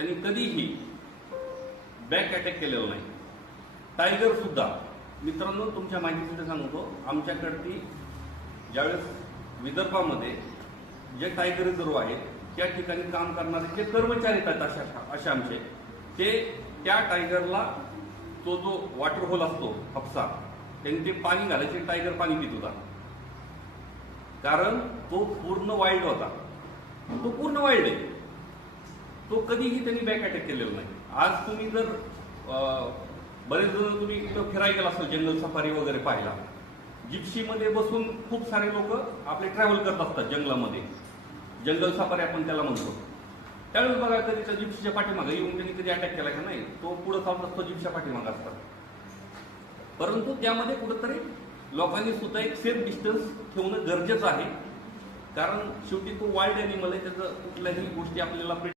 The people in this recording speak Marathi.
त्यांनी कधीही बॅक अटॅक केलेला नाही. टायगर सुद्धा. मित्रांनो तुमच्या माहितीसाठी सांगतो आमच्याकडती ज्यावेळेस विदर्भामध्ये जे टायगर रिझर्व आहेत त्या ठिकाणी काम करणारे जे कर्मचारी आहेत अशा अशा आमचे ते त्या टायगरला तो जो वॉटर होल असतो हापसा त्यांनी ते पाणी घालायचे टायगर पाणी पित होता. कारण तो पूर्ण वाईल्ड होता. तो पूर्ण वाईल्ड आहे. तो कधीही त्यांनी बॅक अटॅक केलेला नाही. आज तुम्ही जर बरेच जण तुम्ही इथं फिरायला गेला असाल जंगल सफारी वगैरे पाहिला जिप्सीमध्ये बसून खूप सारे लोक आपले ट्रॅव्हल करत असतात जंगलामध्ये जंगल सफारी आपण त्याला म्हणतो. त्यावेळेस बघा कधी त्या जिप्सीच्या पाठीमागे येऊन त्यांनी कधी अटॅक केला का नाही तो पुढे चालत असतो जिप्सीच्या पाठीमागे असतात. परंतु त्यामध्ये कुठंतरी लोकांनी सुद्धा एक सेफ डिस्टन्स ठेवणं गरजेचं आहे. कारण शेवटी तो वाईल्ड अॅनिमल आहे त्याचं कुठल्याही गोष्टी आपल्याला